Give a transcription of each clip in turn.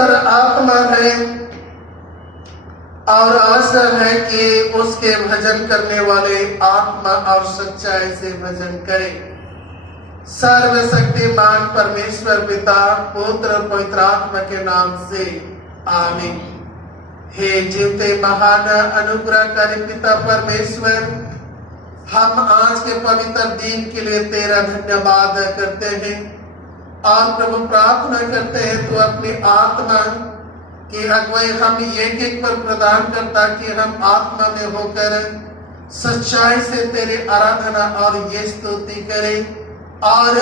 परमेश्वर आत्मा है और आशा है कि उसके भजन करने वाले आत्मा और सच्चाई से भजन करें। सर्वशक्तिमान परमेश्वर पिता, पुत्र, पवित्र आत्मा के नाम से आमीन। हे जीवते महान अनुग्रहकारी पिता परमेश्वर, हम आज के पवित्र दिन के लिए तेरा धन्यवाद करते हैं और प्रभु प्रार्थना करते हैं तो अपनी आत्मा की अगुवाई हम एक एक पर प्रदान करता कि हम आत्मा में होकर सच्चाई से तेरी आराधना और ये स्तुति करें। और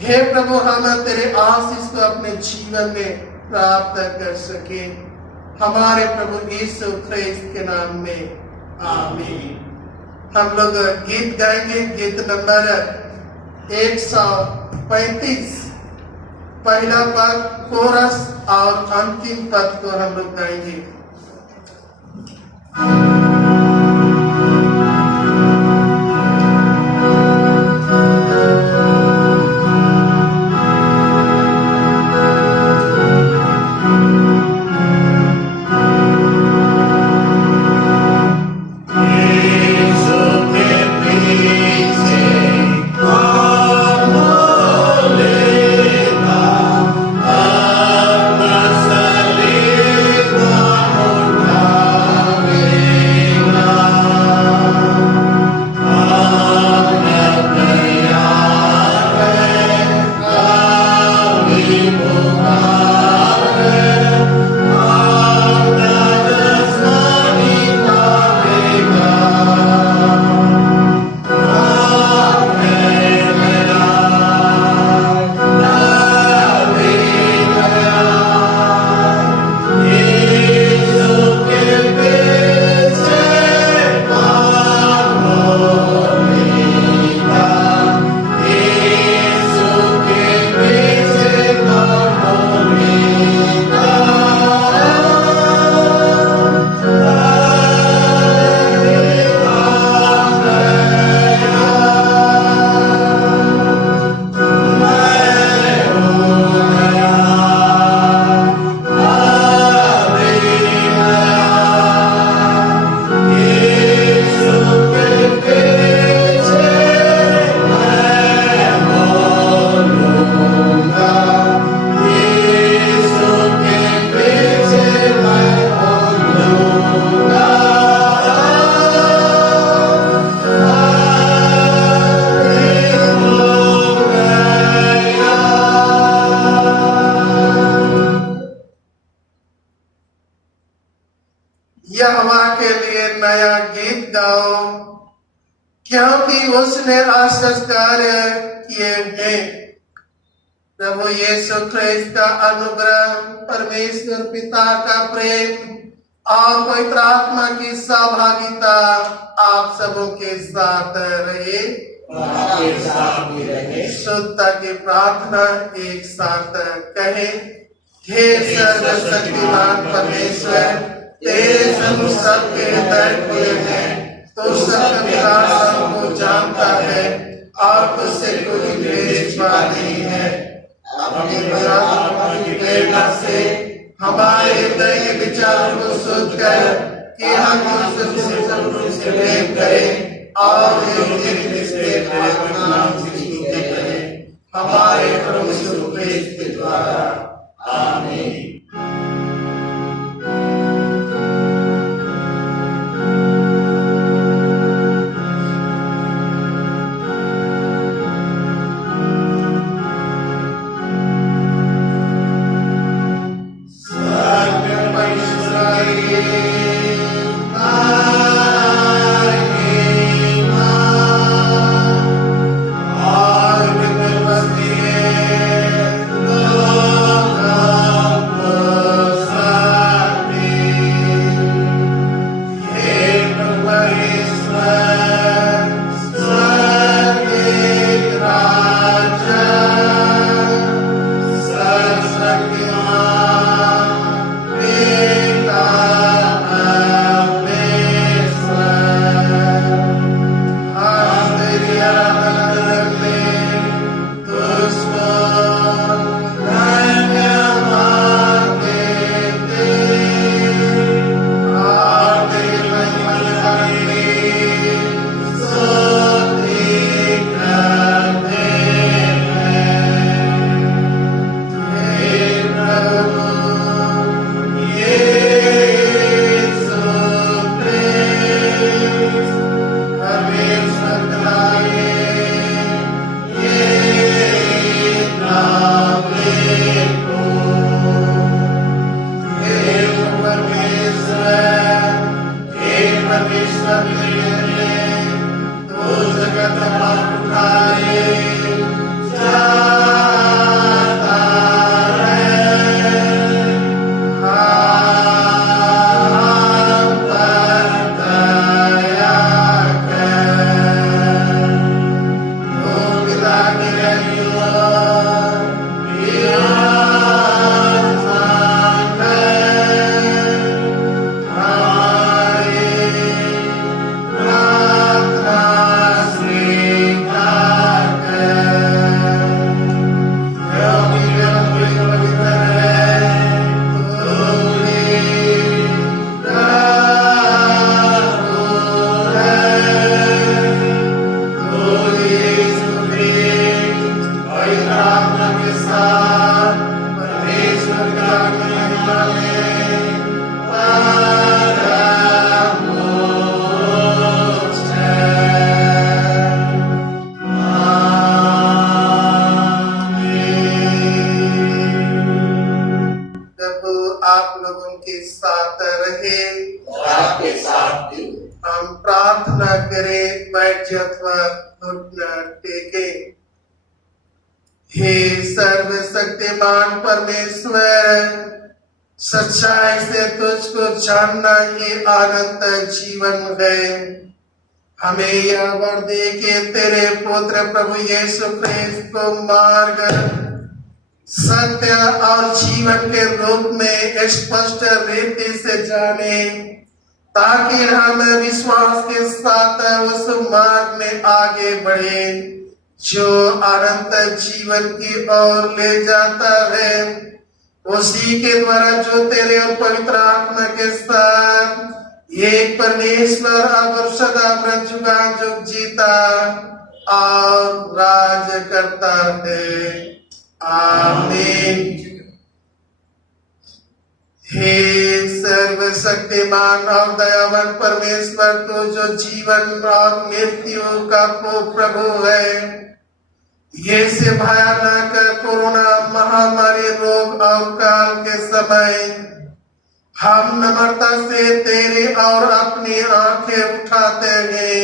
हे प्रभु, हम तेरे आशीष को अपने जीवन में प्राप्त कर सके, हमारे प्रभु यीशु ख्रिस्त के नाम में आमीन। हम लोग गीत गाएंगे, गीत नंबर 135, पहला पद, कोरस और अंतिम पद को हम लोग गाएंगे। यहोवा के लिए नया गीत गाओ, क्योंकि उसने आश्चर्य कार्य किए हैं। प्रभु यीशु ख्रिस्त का अनुग्रह, परमेश्वर पिता का प्रेम और पवित्र आत्मा की सहभागिता आप सबों के साथ रहे। शुद्धता की प्रार्थना एक साथ कहें। हे सर्वशक्तिमान परमेश्वर, तेरे सबके हृदय खुले हैं, तो सब विलासों को जानता है और तुझसे कोई द्वेष नहीं है। अपनी आत्मा की प्रेरणा से हमारे हृदय के विचारों को शुद्ध कर कि हम उससे प्रेम करें और एक रिश्ते का नाम सीखते करें, हमारे प्रभु यीशु ख्रिस्त के द्वारा। आमीन। परमेश्वर ने तो जगत पर उठाए जाता है। हम पर दया कर। ओ पिता की आप लोगों के साथ रहे और आपके साथ भी। हम प्रार्थना करें, बैठ अथवा घुटना टेके। हे सर्वशक्तिमान परमेश्वर, सच्चाई से तुझको जानना ही अनंत जीवन है। हमें यह वर दे के तेरे पुत्र प्रभु यीशु ख्रिस्त को मार्ग, सत्य और जीवन के रूप में स्पष्ट रीति से जाने, ताकि हम विश्वास के साथ उस मार्ग में आगे बढ़े जो अनंत जीवन की ओर ले जाता है। उसी के द्वारा जो तेरे और पवित्र आत्मा के साथ एक परमेश्वर अब सदा जुग जीता और राज करता है। आमीन। हे सर्वशक्तिमान और दयावान परमेश्वर, तो जो जीवन और मृत्यु का प्रभु है, ये से भयानक कोरोना महामारी रोग और काल के समय हम नम्रता से तेरे और अपनी आंखें उठाते हैं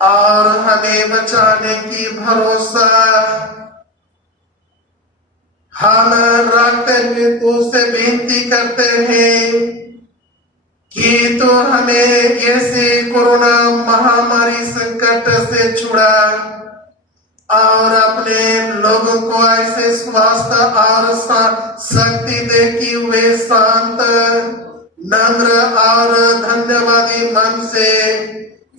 और हमें बचाने की भरोसा हम रखते हुए तुझसे बेनती करते हैं कि तू हमें ऐसे कोरोना महामारी संकट से छुड़ा और अपने लोगों को ऐसे स्वास्थ्य और शक्ति दे कि वे शांत, नम्र और धन्यवादी मन से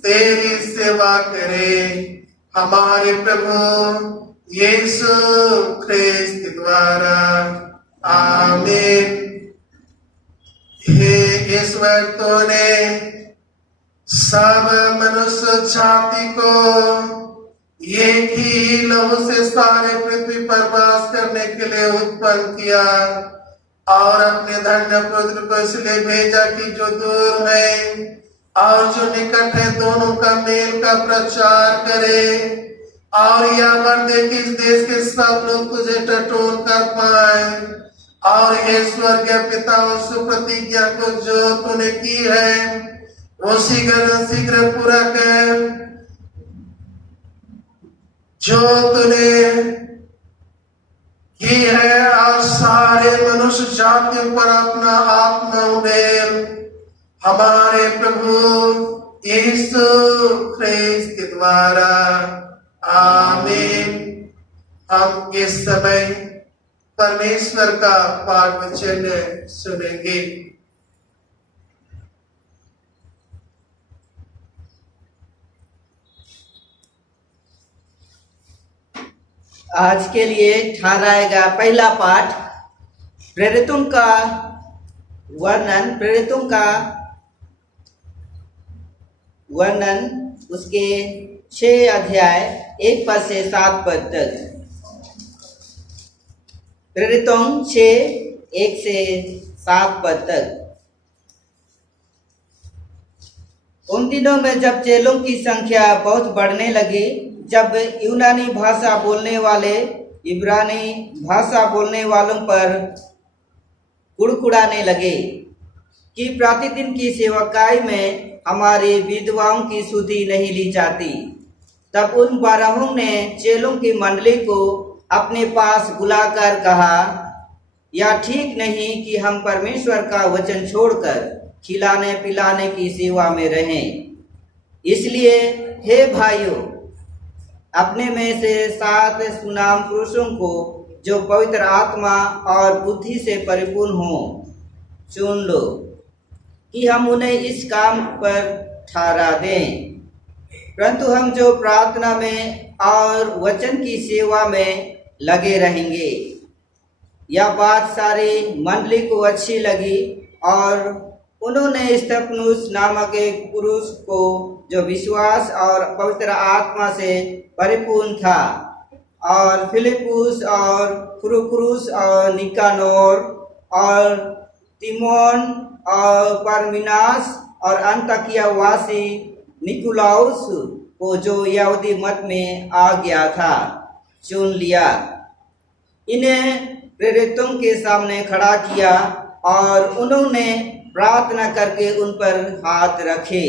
तेरी सेवा करें। हमारे प्रभु यीशु ख्रिस्त द्वारा। आमीन। हे ईश्वर, तूने सब मनुष्य जाति को एक ही लहू से सारे पृथ्वी पर वास करने के लिए उत्पन्न किया और अपने धन्य पुत्र को इसलिए भेजा कि जो दूर है और जो निकट है दोनों का मेल का प्रचार करे और यह वर दे कि इस देश के सब लोग तुझे टटोल कर पाए। और हे स्वर्गीय पिता, उस प्रतिज्ञा को जो तूने की है वो शीघ्र पूरा कर, जो तूने की है, और सारे मनुष्य जातियों पर अपना आत्मा उड़ेल। हमारे प्रभु यीशु ख्रिस्त के द्वारा। आमीन। हम इस समय परमेश्वर का पाठ वचन सुनेंगे। आज के लिए ठहराएगा पहला पाठ प्रेरितों का वर्णन, उसके 6 अध्याय 1 पद से 7 पद तक। प्रेरितों 6 1 से 7 पद तक। उन दिनों में जब चेलों की संख्या बहुत बढ़ने लगी, जब यूनानी भाषा बोलने वाले इब्रानी भाषा बोलने वालों पर कुड़कुड़ाने लगे कि प्रतिदिन की सेवकाई में हमारी विधवाओं की सुधि नहीं ली जाती। तब उन 12 ने चेलों की मंडली को अपने पास बुलाकर कहा, यह ठीक नहीं कि हम परमेश्वर का वचन छोड़कर खिलाने पिलाने की सेवा में रहें। इसलिए हे भाइयों, अपने में से 7 सुनाम पुरुषों को जो पवित्र आत्मा और बुद्धि से परिपूर्ण हों चुन लो कि हम उन्हें इस काम पर ठहरा दें। परंतु हम जो प्रार्थना में और वचन की सेवा में लगे रहेंगे। यह बात सारी मंडली को अच्छी लगी और उन्होंने स्तेफनुस नामक एक पुरुष को जो विश्वास और पवित्र आत्मा से परिपूर्ण था, और फिलिपुस और प्रुखुरुस और निकानोर और तिमोन और परमिनास और अंताकियावासी निकुलाउस को जो यहूदी मत में आ गया था चुन लिया। इन्हें प्रेरितों के सामने खड़ा किया और उन्होंने प्रार्थना करके उन पर हाथ रखे।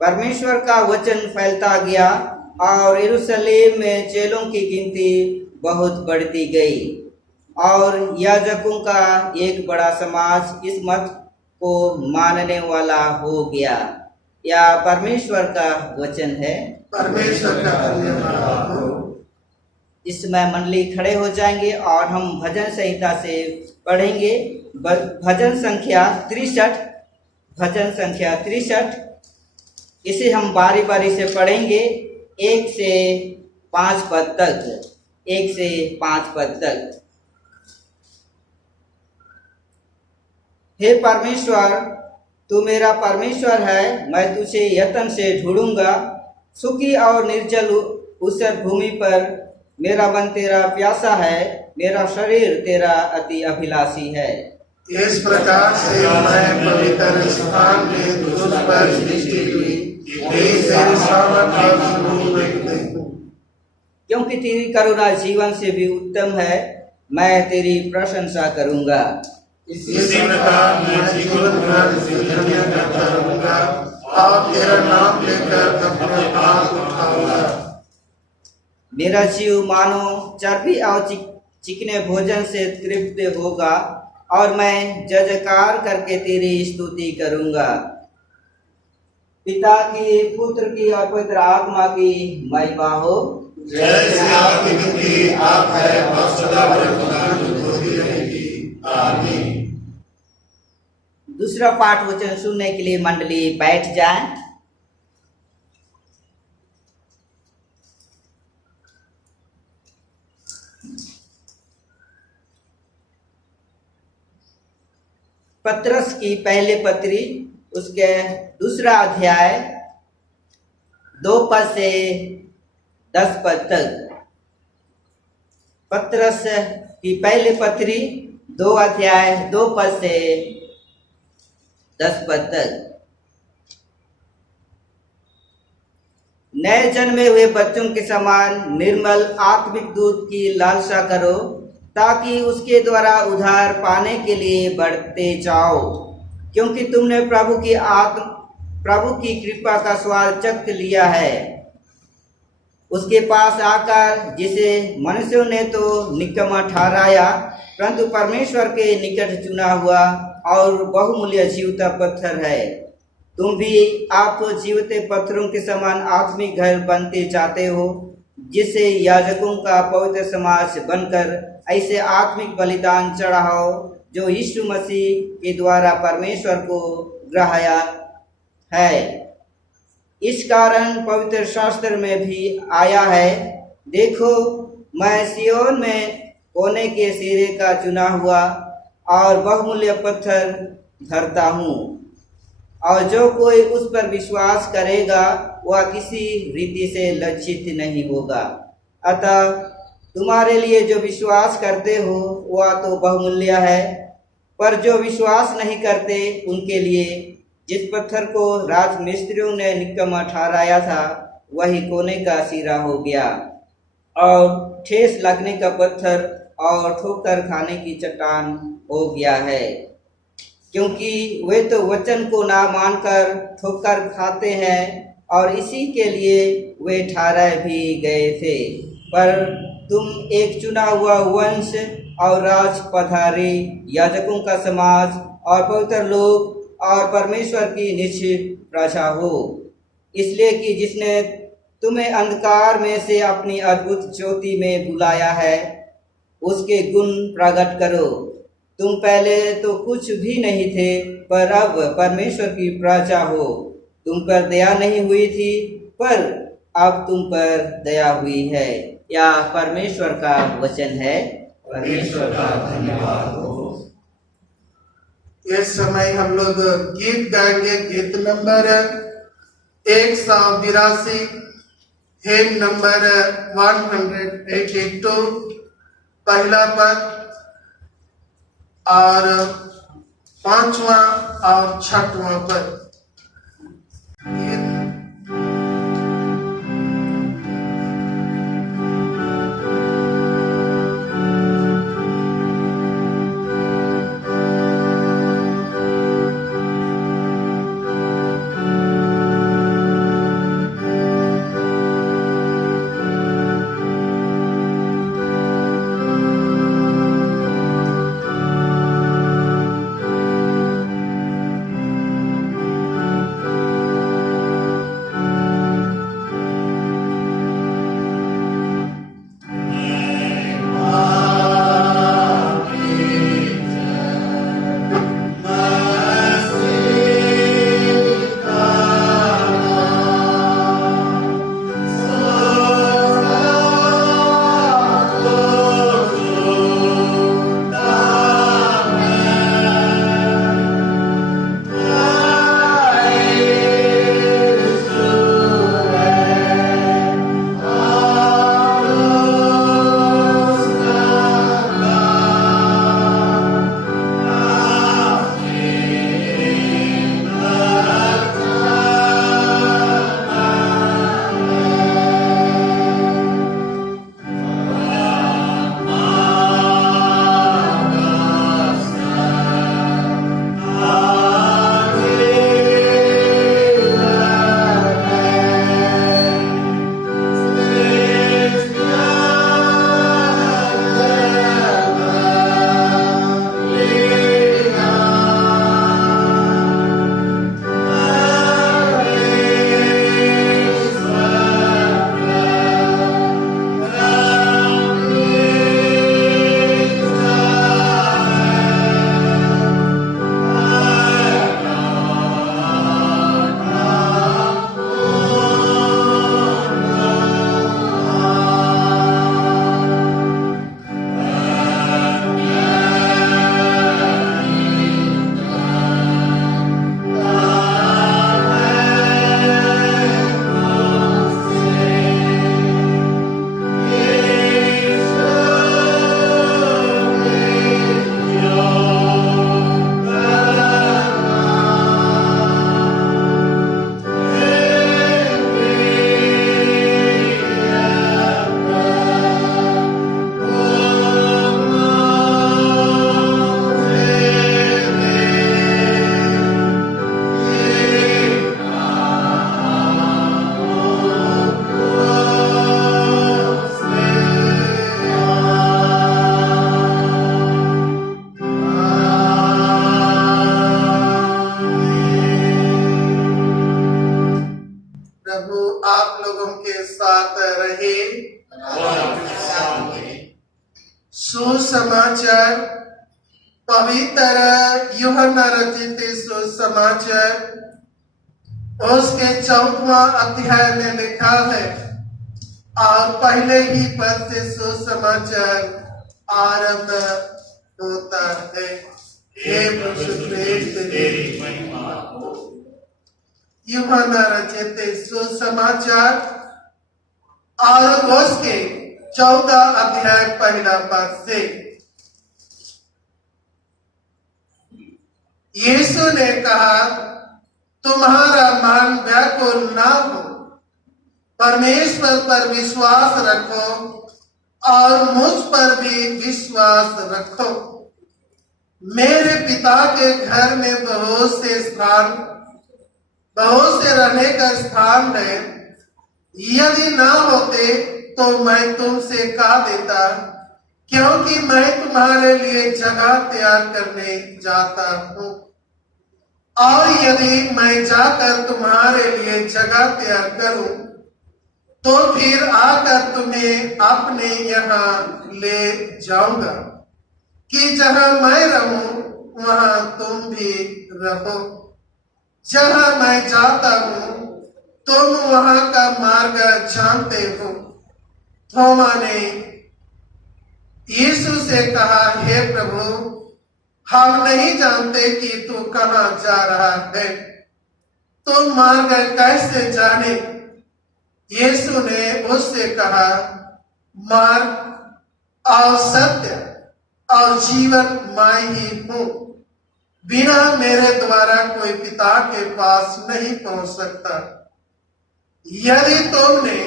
परमेश्वर का वचन फैलता गया और यरूशलेम में चेलों की गिनती बहुत बढ़ती गई और याजकों का एक बड़ा समाज इस मत को मानने वाला हो गया। यह परमेश्वर का वचन है। परमेश्वर का धन्यवाद हो। इस समय मंडली खड़े हो जाएंगे और हम भजन संहिता से पढ़ेंगे। भजन संख्या 63, भजन संख्या 63। इसे हम बारी बारी से पढ़ेंगे 1 से 5 पद तक, 1 से 5 पद तक। हे परमेश्वर, तू मेरा परमेश्वर है, मैं तुझे यत्न से ढूंढूंगा। सूखी और निर्जल ऊसर भूमि पर मेरा मन तेरा प्यासा है, मेरा शरीर तेरा अति अभिलाषी है। इस प्रकार से मैं पवित्र स्थान में तुझ पर दृष्टि हुई, तेरे सामर्थ और सुरूर देखूं। क्योंकि तेरी करुणा जीवन से भी उत्तम है, मैं तेरी प्रशंसा करूंगा। इसी प्रकार मैं जीवन भर धन्य करता रहूंगा और तेरा नाम लेकर अपने हाथ उठाऊंगा। मेरा जीव मानो चर्बी और चिकने भोजन से तृप्त होगा और मैं जयकार करके तेरी स्तुति करूंगा। पिता की, पुत्र की और पवित्र आत्मा की महिमा हो। जैसे आपकी आप है और सदा होती रहेगी। आमीन। दूसरा पाठ वचन सुनने के लिए मंडली बैठ जाए। पत्रस की पहले पत्री उसके 2 अध्याय 2 पद से 10 पद तक। पत्रस की पहले पत्री 2 अध्याय 2 पद से 10 पद तक। नए जन्मे हुए बच्चों के समान निर्मल आत्मिक दूध की लालसा करो, ताकि उसके द्वारा उद्धार पाने के लिए बढ़ते जाओ, क्योंकि तुमने प्रभु की कृपा का स्वाद चख लिया है। उसके पास आकर, जिसे मनुष्यों ने तो निकम्मा ठहराया, परंतु परमेश्वर के निकट चुना हुआ और बहुमूल्य जीवता पत्थर है। तुम भी आप जीवते पत्थरों के समान आत्मिक घर बनते जाते हो, जिससे याजकों का पवित्र समाज बनकर ऐसे आत्मिक बलिदान चढ़ाओ जो यीशु मसीह के द्वारा परमेश्वर को ग्रहाया है। इस कारण पवित्र शास्त्र में भी आया है, देखो मैं सियोन में कोने के सिरे का चुना हुआ और बहुमूल्य पत्थर धरता हूँ, और जो कोई उस पर विश्वास करेगा वह किसी रीति से लज्जित नहीं होगा। अतः तुम्हारे लिए जो विश्वास करते हो वह तो बहुमूल्य है, पर जो विश्वास नहीं करते उनके लिए जिस पत्थर को राजमिस्त्रियों ने निकम्मा ठहराया था, वही कोने का सिरा हो गया और ठेस लगने का पत्थर और ठोकर खाने की चट्टान हो गया है। क्योंकि वे तो वचन को ना मानकर ठोकर खाते हैं और इसी के लिए वे ठहराए भी गए थे। पर तुम एक चुना हुआ वंश और राज पधारे याजकों का समाज और पवित्र लोग और परमेश्वर की निश्चित प्रजा हो, इसलिए कि जिसने तुम्हें अंधकार में से अपनी अद्भुत ज्योति में बुलाया है उसके गुण प्रकट करो। तुम पहले तो कुछ भी नहीं थे, पर अब परमेश्वर की प्रजा हो। तुम पर दया नहीं हुई थी, पर अब तुम पर दया हुई है। यह परमेश्वर का वचन है। परमेश्वर का धन्यवाद हो। इस समय हम लोग गीत गाएंगे। गीत नंबर 182, हिम नंबर 182, पहला पद और 5वां और 6वां पद। सुसमाचार पवित्र यूहन्ना रचित सुसमाचार उसके 14वां अध्याय में लिखा है, और पहले ही पद से सुसमाचार आरंभ होता है। हे प्रभु तेरी महिमा हो। यूहन्ना रचित सुसमाचार और उसके 14 अध्याय पहला पद से। यीशु ने कहा, तुम्हारा मन व्याकुल ना हो, परमेश्वर पर विश्वास रखो और मुझ पर भी विश्वास रखो। मेरे पिता के घर में बहुत से स्थान, बहुत से रहने का स्थान है। यदि ना होते तो मैं तुमसे कह देता, क्योंकि मैं तुम्हारे लिए जगह तैयार करने जाता हूँ। और यदि मैं जाकर तुम्हारे लिए जगह तैयार करूं, तो फिर आकर तुम्हें अपने यहाँ ले जाऊंगा, कि जहां मैं रहूं वहां तुम भी रहो। जहां मैं जाता हूं तुम वहां का मार्ग जानते हो। थोमा ने यीशु से कहा, हे प्रभु, हम नहीं जानते कि तू कहां जा रहा है, तुम मार्ग कैसे जाने? यीशु ने उससे कहा, मार्ग और सत्य और जीवन मैं ही हूं। बिना मेरे द्वारा कोई पिता के पास नहीं पहुंच सकता। यदि तुमने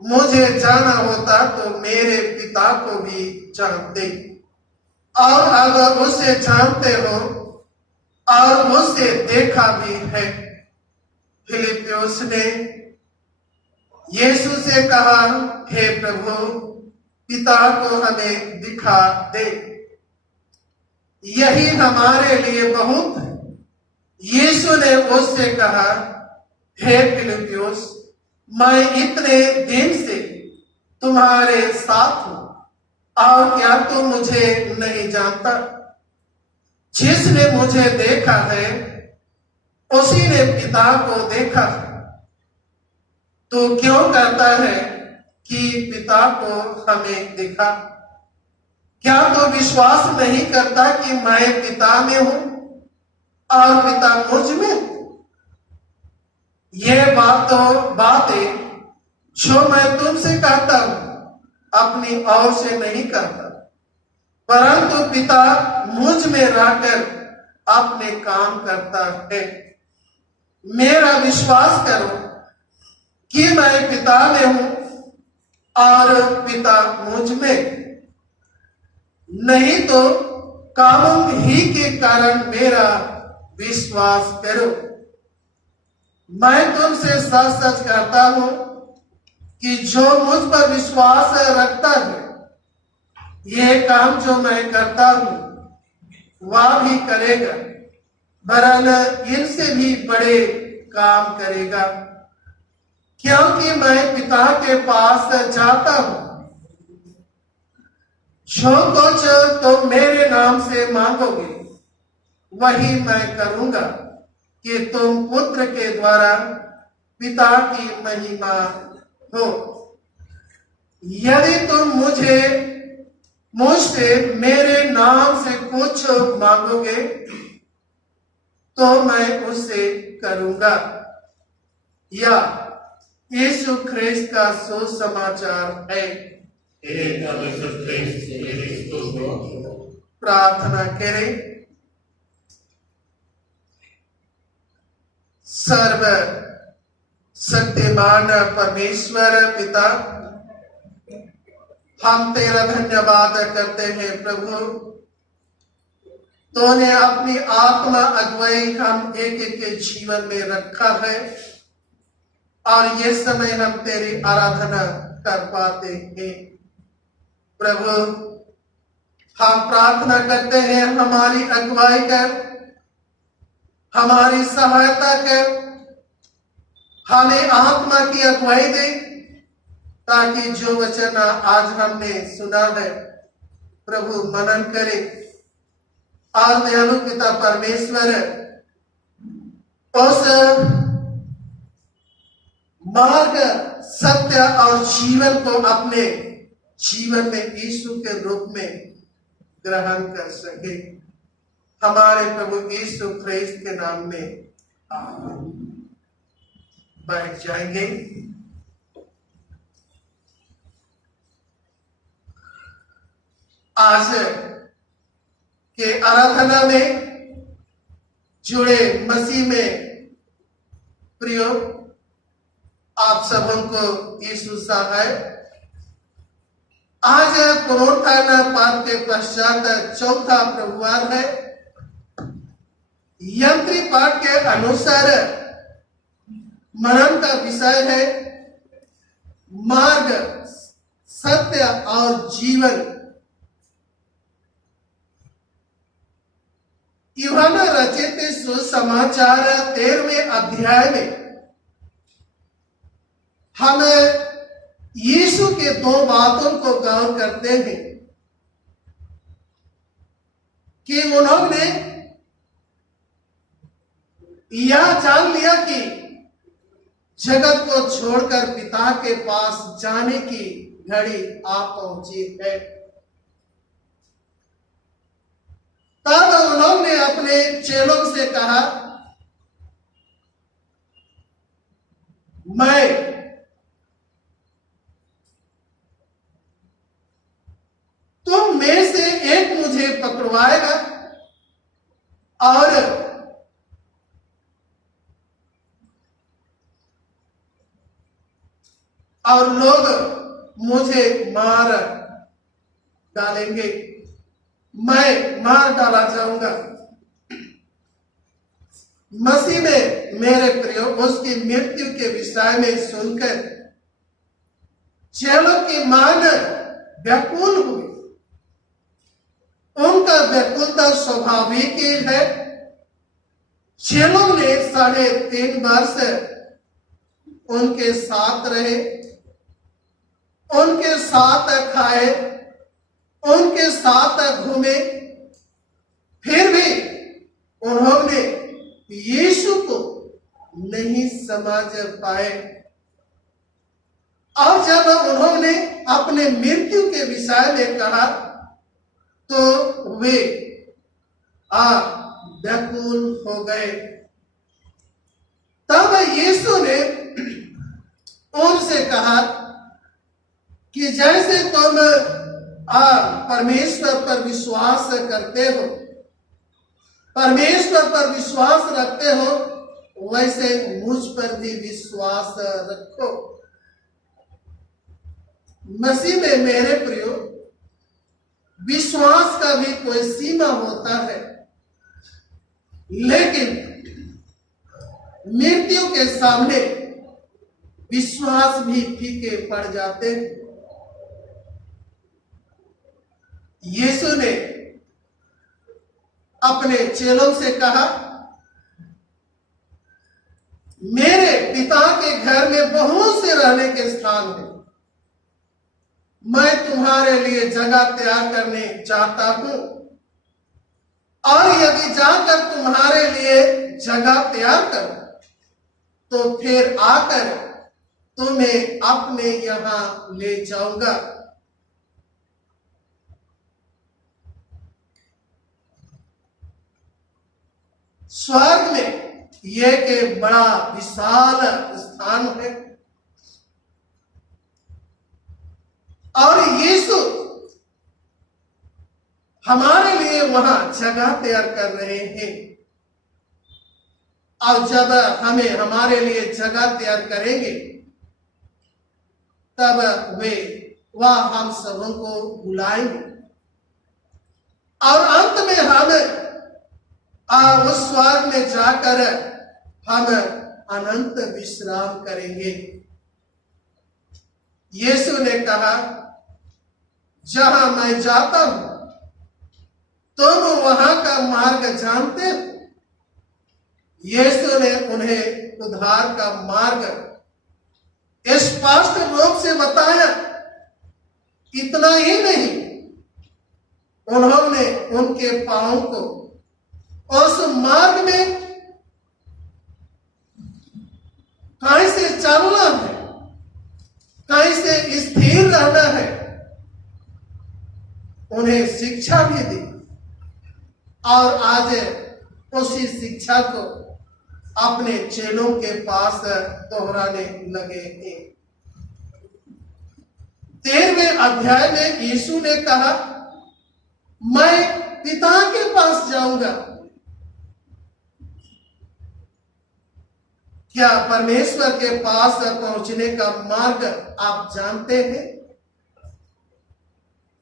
मुझे जाना होता तो मेरे पिता को भी जानते, और अगर उसे जानते हो और उसे देखा भी है। फिलिप्पुस ने यीशु से कहा, हे प्रभु, पिता को हमें दिखा दे, यही हमारे लिए बहुत है। यीशु ने उससे कहा, हे फिलिप्पुस, मैं इतने दिन से तुम्हारे साथ हूं, और क्या तुम मुझे नहीं जानता? जिसने मुझे देखा है उसी ने पिता को देखा है। तो क्यों कहता है कि पिता को हमें देखा? क्या तो विश्वास नहीं करता कि मैं पिता में हूं और पिता मुझ में? ये बातें जो मैं तुमसे कहता हूं अपनी ओर से नहीं करता, परंतु पिता मुझ में रहकर अपने काम करता है। मेरा विश्वास करो कि मैं पिता में हूं और पिता मुझ में। नहीं तो कामों ही के कारण मेरा विश्वास करो। मैं तुमसे सच सच कहता हूं कि जो मुझ पर विश्वास रखता है, ये काम जो मैं करता हूं वह भी करेगा, वरन इनसे भी बड़े काम करेगा, क्योंकि मैं पिता के पास जाता हूं। जो कुछ तुम मेरे नाम से मांगोगे वही मैं करूंगा, कि तुम पुत्र के द्वारा पिता की महिमा हो। यदि तुम मुझसे मेरे नाम से कुछ मांगोगे तो मैं उसे करूंगा। या यीशु ख्रिस्त का सुसमाचार है। प्रार्थना करें। सर्व सत्यवान परमेश्वर पिता, हम तेरा धन्यवाद करते हैं प्रभु। तूने अपनी आत्मा अगुवाई हम एक एक के जीवन में रखा है, और ये समय हम तेरी आराधना कर पाते हैं प्रभु। हम प्रार्थना करते हैं, हमारी अगुवाई कर, हमारी सहायता कर, हमें आत्मा की अगुवाई दे, ताकि जो वचन आज हमने सुना है प्रभु मनन करे। और दयालु पिता परमेश्वर, उस मार्ग, सत्य और जीवन को अपने जीवन में यीशु के रूप में ग्रहण कर सके। हमारे प्रभु यीशु ख्रिस्त के नाम में आमीन। बैठ जाएंगे। आज के आराधना में जुड़े मसीह में प्रियो, आप सबों को यीशु सहाय। आज पुनरुत्थान पाठ के पश्चात चौथा प्रभुवार है। यंत्री पाठ के अनुसार मनन का विषय है मार्ग, सत्य और जीवन। यूहन्ना रचित सुसमाचार 13वें अध्याय में हम यीशु के दो बातों को गौर करते हैं कि उन्होंने यह जान लिया कि जगत को छोड़कर पिता के पास जाने की घड़ी आ पहुंची है। तब उन्होंने अपने चेलों से कहा, तुम में से एक मुझे पकड़वाएगा और लोग मुझे मार डालेंगे, मैं मार डाला जाऊंगा। मसीह में मेरे प्रियो उसकी मृत्यु के विषय में सुनकर चेलों की मान व्याकुल हुई। उनका व्याकुलता स्वाभाविक ही है। चेलों ने 3.5 वर्ष उनके साथ रहे, उनके साथ खाए, उनके साथ घूमे, फिर भी उन्होंने यीशु को नहीं समझ पाए। और जब उन्होंने अपने मृत्यु के विषय में कहा तो वे व्याकुल हो गए। तब यीशु ने उनसे कहा कि जैसे तुम परमेश्वर पर विश्वास करते हो, परमेश्वर पर विश्वास रखते हो, वैसे मुझ पर भी विश्वास रखो। मसीह में मेरे प्रियो, विश्वास का भी कोई सीमा होता है, लेकिन मृत्यु के सामने विश्वास भी फीके पड़ जाते हैं। यीशु ने अपने चेलों से कहा, मेरे पिता के घर में बहुत से रहने के स्थान हैं, मैं तुम्हारे लिए जगह तैयार करने चाहता हूं, और यदि जाकर तुम्हारे लिए जगह तैयार करूं तो फिर आकर तुम्हें अपने यहां ले जाऊंगा। स्वर्ग में यह के बड़ा विशाल स्थान है और यीशु हमारे लिए वहां जगह तैयार कर रहे हैं। और जब हमें हमारे लिए जगह तैयार करेंगे तब वे वह हम सबों को बुलाएंगे और अंत में हम उस स्वर्ग में जाकर हम अनंत विश्राम करेंगे। यीशु ने कहा, जहां मैं जाता हूं तुम वहां का मार्ग जानते हो। यीशु ने उन्हें उद्धार का मार्ग स्पष्ट रूप से बताया। इतना ही नहीं, उन्होंने उनके पांव को उस मार्ग में कैसे चलना है, कैसे स्थिर रहना है, उन्हें शिक्षा भी दी और आज उसी शिक्षा को अपने चेलों के पास दोहराने लगे हैं। 13वें अध्याय में यीशु ने कहा, मैं पिता के पास जाऊंगा। क्या परमेश्वर के पास पहुंचने का मार्ग आप जानते हैं?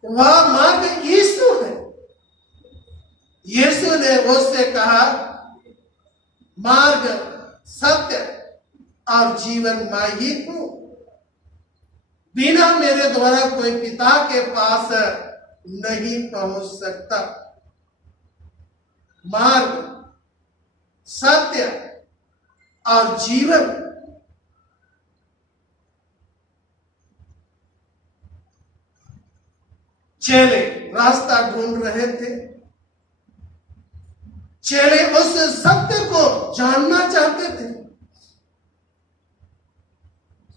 वह मार्ग यीशु है। यीशु ने उससे कहा, मार्ग, सत्य और जीवन मैं ही हूं। बिना मेरे द्वारा कोई पिता के पास नहीं पहुंच सकता। मार्ग, सत्य और जीवन। चेले रास्ता ढूंढ रहे थे। चेले उस सत्य को जानना चाहते थे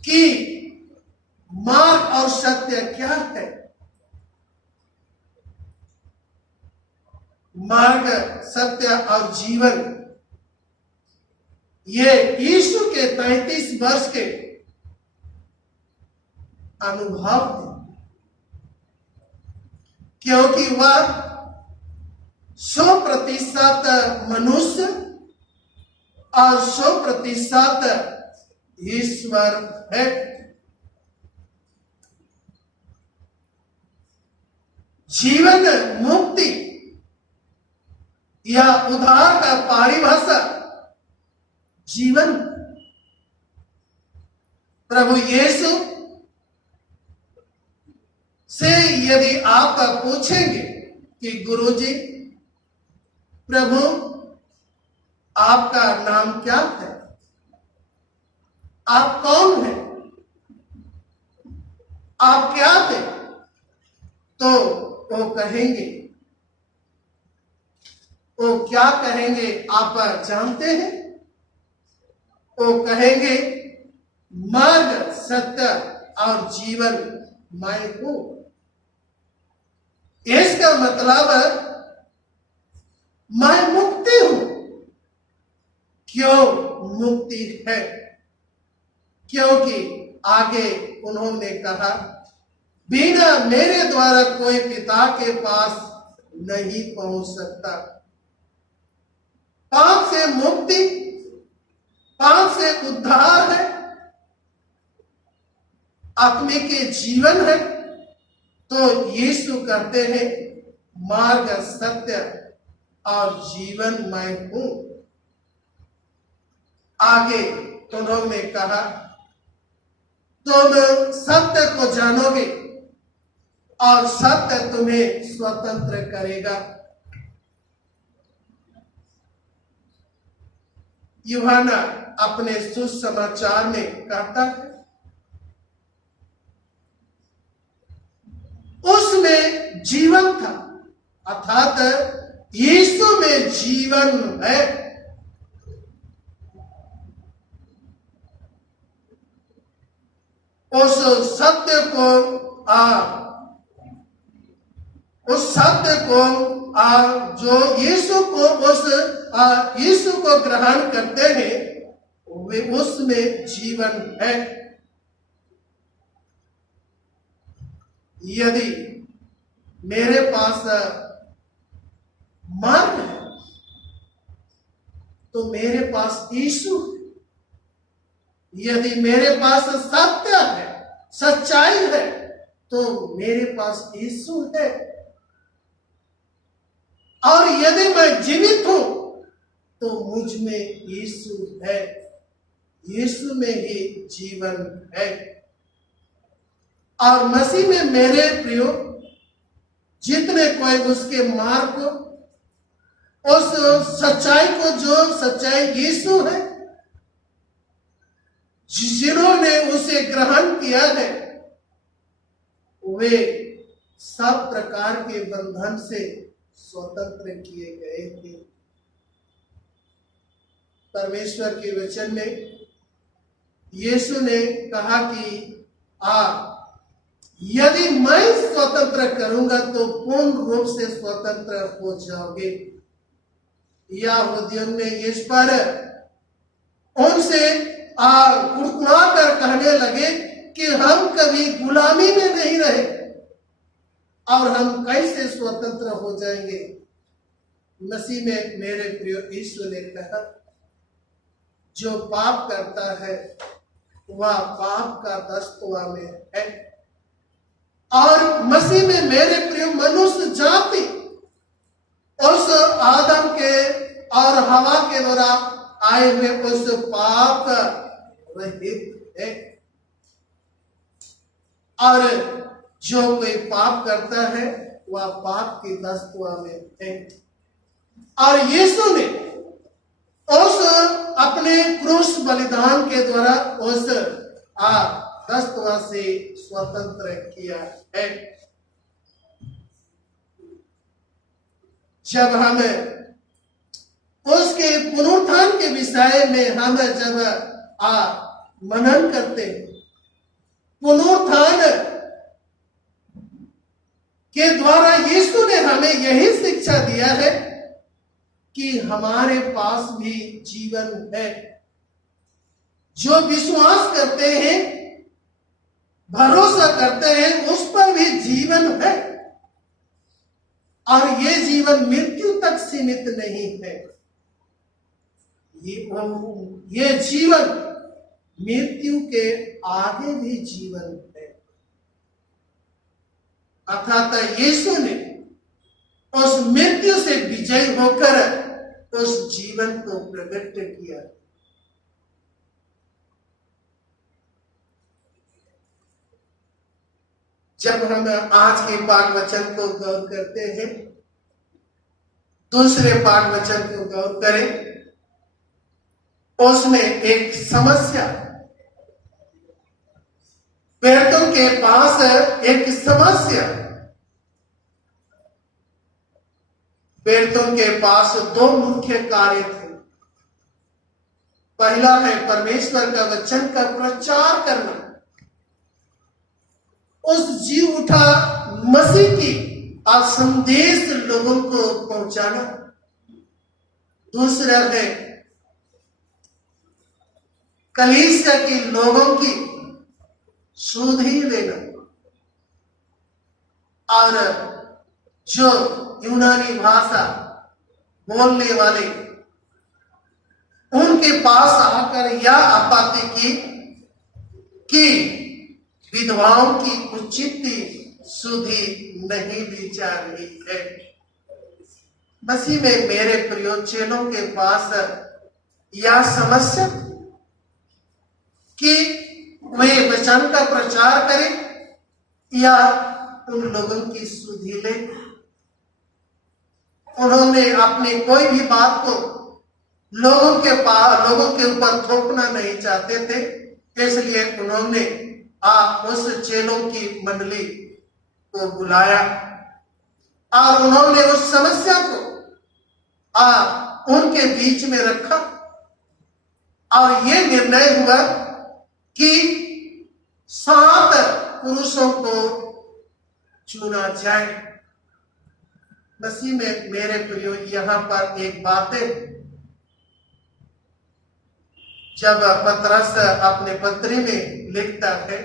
कि मार्ग और सत्य क्या है। मार्ग, सत्य और जीवन, ये यीशु के 33 वर्ष के अनुभव थे, क्योंकि वह 100% मनुष्य और 100% ईश्वर है। जीवन मुक्ति या उद्धार का परिभाषा जीवन। प्रभु यीशु से यदि आप पूछेंगे कि गुरुजी, प्रभु आपका नाम क्या है, आप कौन हैं, आप क्या हैं, तो वो कहेंगे, वो क्या कहेंगे आप जानते हैं? वो कहेंगे, मार्ग, सत्य और जीवन मैं हूं। इसका मतलब मैं मुक्ति हूं। क्यों मुक्ति है? क्योंकि आगे उन्होंने कहा, बिना मेरे द्वारा कोई पिता के पास नहीं पहुंच सकता। पाप से मुक्ति, पाप से उद्धार है, आत्मिक जीवन है। तो यीशु कहते हैं, मार्ग, सत्य और जीवन मैं हूं। आगे उन्होंने कहा, तुम सत्य को जानोगे और सत्य तुम्हें स्वतंत्र करेगा। यूहन्ना अपने सुसमाचार में कहता है, उसमें जीवन था, अर्थात यीशु में जीवन है। उस सत्य को जो यीशु को ग्रहण करते हैं, वे उसमें जीवन है। यदि मेरे पास मार्ग है तो मेरे पास यीशु है। यदि मेरे पास सत्य है, सच्चाई है, तो मेरे पास यीशु है। और यदि मैं जीवित हूं तो मुझ में यीशु है। यीशु में ही जीवन है। और मसीह में मेरे प्रियो, जितने कोई उसके मार्ग को, उस सच्चाई को, जो सच्चाई यीशु है, जिन्होंने उसे ग्रहण किया है, वे सब प्रकार के बंधन से स्वतंत्र किए गए थे। परमेश्वर के वचन में यीशु ने कहा कि यदि मैं स्वतंत्र करूंगा तो पूर्ण रूप से स्वतंत्र हो जाओगे। यहूदियों ने इस पर उनसे कुड़कुड़ा कर कहने लगे कि हम कभी गुलामी में नहीं रहे और हम कैसे स्वतंत्र हो जाएंगे। मसीह में मेरे प्रिय यीशु ने कहा, जो पाप करता है वह पाप का दस्तवा में है। और मसीह में मेरे प्रिय मनुष्य जाति उस आदम के और हवा के द्वारा आए हुए उस पाप रहित है। और जो कोई पाप करता है वह पाप की दस्तुआ में है। और यीशु ने उस अपने क्रूस बलिदान के द्वारा उस दस्तुआ से स्वतंत्र किया है। जब हम उसके पुनरुत्थान के विषय में हम जब मनन करते हैं, पुनरुत्थान के द्वारा यीशु ने हमें यही शिक्षा दिया है कि हमारे पास भी जीवन है। जो विश्वास करते हैं, भरोसा करते हैं, उस पर भी जीवन है। और ये जीवन मृत्यु तक सीमित नहीं है। ये जीवन मृत्यु के आगे भी जीवन है। अर्थात यीशु ने उस मृत्यु से विजय होकर उस जीवन को प्रकट किया। जब हम आज के पाठ वचन को गौर करते हैं, दूसरे पाठ वचन को गौर करें, उसमें एक समस्या, प्रेरितों के पास एक समस्या, प्रेरितों के पास दो मुख्य कार्य थे। पहला है परमेश्वर का वचन का प्रचार करना, उस जी उठा मसीह की संदेश लोगों को पहुंचाना। दूसरा है कलीसिया के लोगों की सुधि लेना। और जो यूनानी भाषा बोलने वाले, उनके पास आकर यह आपत्ति की कि विधवाओं की उचित सुधि नहीं ली जा रही है। मसीह में मेरे प्रिय चेलों के पास यह समस्या कि वे वचन का प्रचार करें या उन लोगों की सुधि ले। उन्होंने अपनी कोई भी बात को लोगों के ऊपर थोपना नहीं चाहते थे, इसलिए उन्होंने उस चेलों की मंडली को बुलाया और उन्होंने उस समस्या को उनके बीच में रखा और ये निर्णय हुआ कि 7 पुरुषों को चुना जाए। मसीह में मेरे प्रियो, यहां पर एक बात है, जब पतरस अपने पत्री में लिखता है,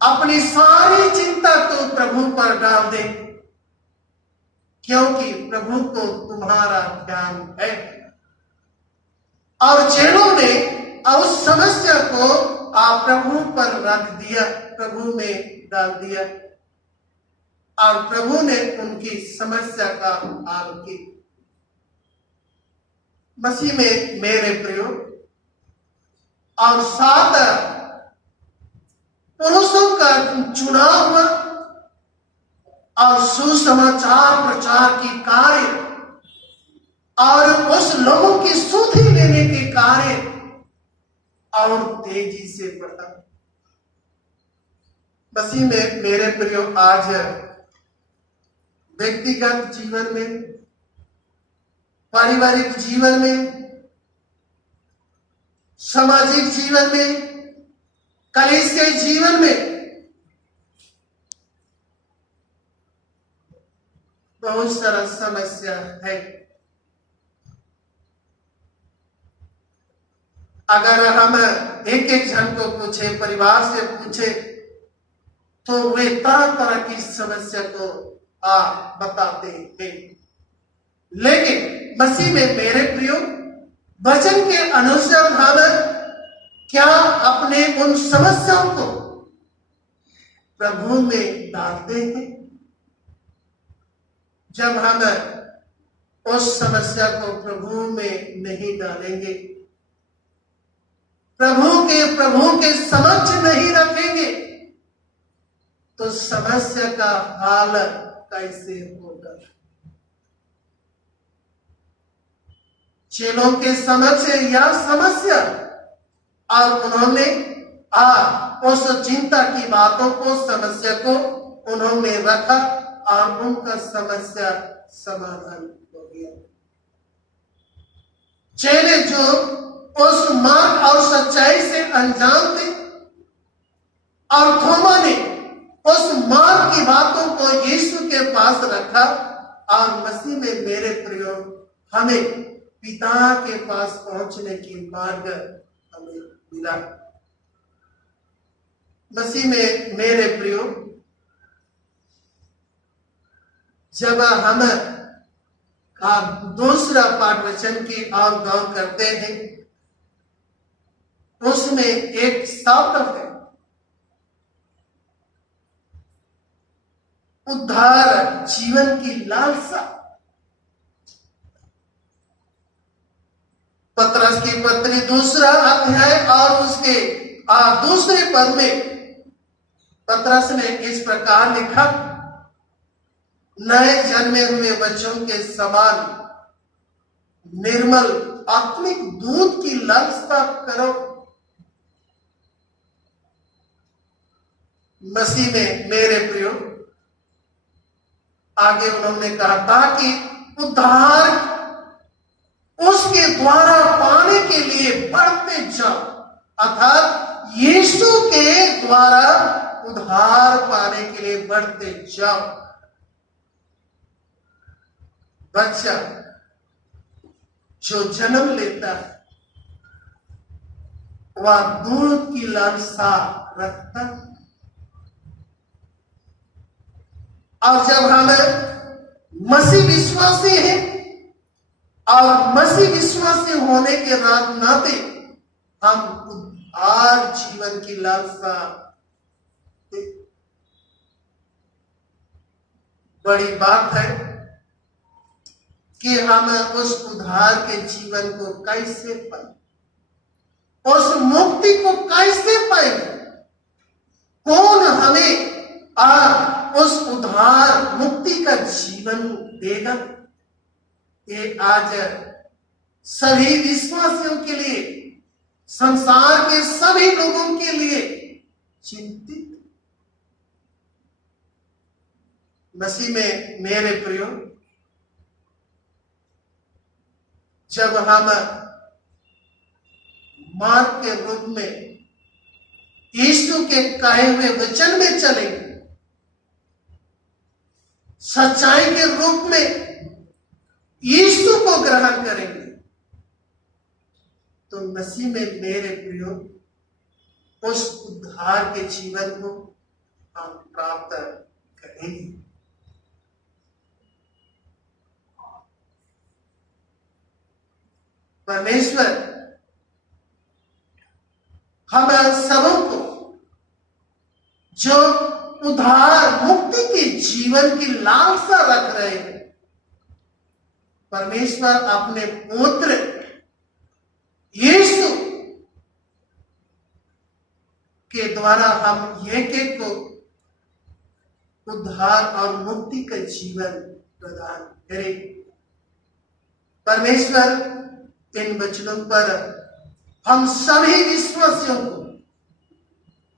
अपनी सारी चिंता तो प्रभु पर डाल दे, क्योंकि प्रभु को तुम्हारा ध्यान है। और चेलों ने उस समस्या को प्रभु पर रख दिया, प्रभु में डाल दिया और प्रभु ने उनकी समस्या का हल किया। मसीह में मेरे प्रियो, और 7 पुरुषों का चुनाव हुआ और सुसमाचार प्रचार की कार्य और उस लोगों की सुधि लेने के कार्य और तेजी से बढ़ा। मसीह में मेरे प्रियो, आज व्यक्तिगत जीवन में, पारिवारिक जीवन में, सामाजिक जीवन में, कलीसियाई जीवन में बहुत सारा समस्या है। अगर हम एक एक जन को पूछे, परिवार से पूछे, तो वे तरह तरह की समस्या को बताते हैं। लेकिन मसीह में मेरे प्रियो, वचन के अनुसार हम क्या अपने उन समस्याओं को प्रभु में डालते हैं। जब हम उस समस्या को प्रभु में नहीं डालेंगे, प्रभु के समक्ष नहीं रखेंगे, तो समस्या का हाल कैसे होगा? चेलों के समक्ष यह समस्या, और उन्होंने उस चिंता की बातों को, समस्या को उन्होंने रखा और उनका समस्या समाधान हो गया। चेले जो उस मार्ग और सच्चाई से अनजान थे, और थोमा ने उस मार्ग की बातों को यीशु के पास रखा, और मसीह में मेरे प्रियो हमें पिता के पास पहुंचने की मार्ग हमें मिला। मसीह में मेरे प्रियो, जब हम दूसरा पाठ वचन की और गौर करते हैं, उसमें एक शब्द है, उद्धार जीवन की लालसा। पतरस की पत्री 2 अध्याय और उसके दूसरे पद में पतरस ने इस प्रकार लिखा, नए जन्मे हुए बच्चों के समान निर्मल आत्मिक दूध की लालसा करो। मसीह में मेरे प्रियो, आगे उन्होंने कहा, ताकि उद्धार उसके द्वारा पाने के लिए बढ़ते जाओ, अर्थात यीशु के द्वारा उद्धार पाने के लिए बढ़ते जाओ। बच्चा जो जन्म लेता है वह दूध की लालसा रखता है, और जब हम मसीह विश्वासी हैं और मसीह विश्वासी होने के नाते हम उद्धार जीवन की लालसा, बड़ी बात है कि हम उस उद्धार के जीवन को कैसे पाए, उस मुक्ति को कैसे पाएंगे, कौन हमें उस उद्धार मुक्ति का जीवन देगा? ये आज सभी विश्वासियों के लिए, संसार के सभी लोगों के लिए चिंतित। मसीह में मेरे प्रियो, जब हम मार्ग के रूप में यीशु के कहे हुए वचन में चलेंगे, सच्चाई के रूप में यीशु को ग्रहण करेंगे, तो मसीह में मेरे प्रियो उस उद्धार के जीवन को हम प्राप्त करेंगे। परमेश्वर हम सबों को जो उद्धार मुक्ति के जीवन की लालसा रख रहे हैं, परमेश्वर अपने पुत्र यीशु के द्वारा हम एक को उद्धार और मुक्ति का जीवन प्रदान करे। परमेश्वर इन वचनों पर हम सभी विश्वासियों को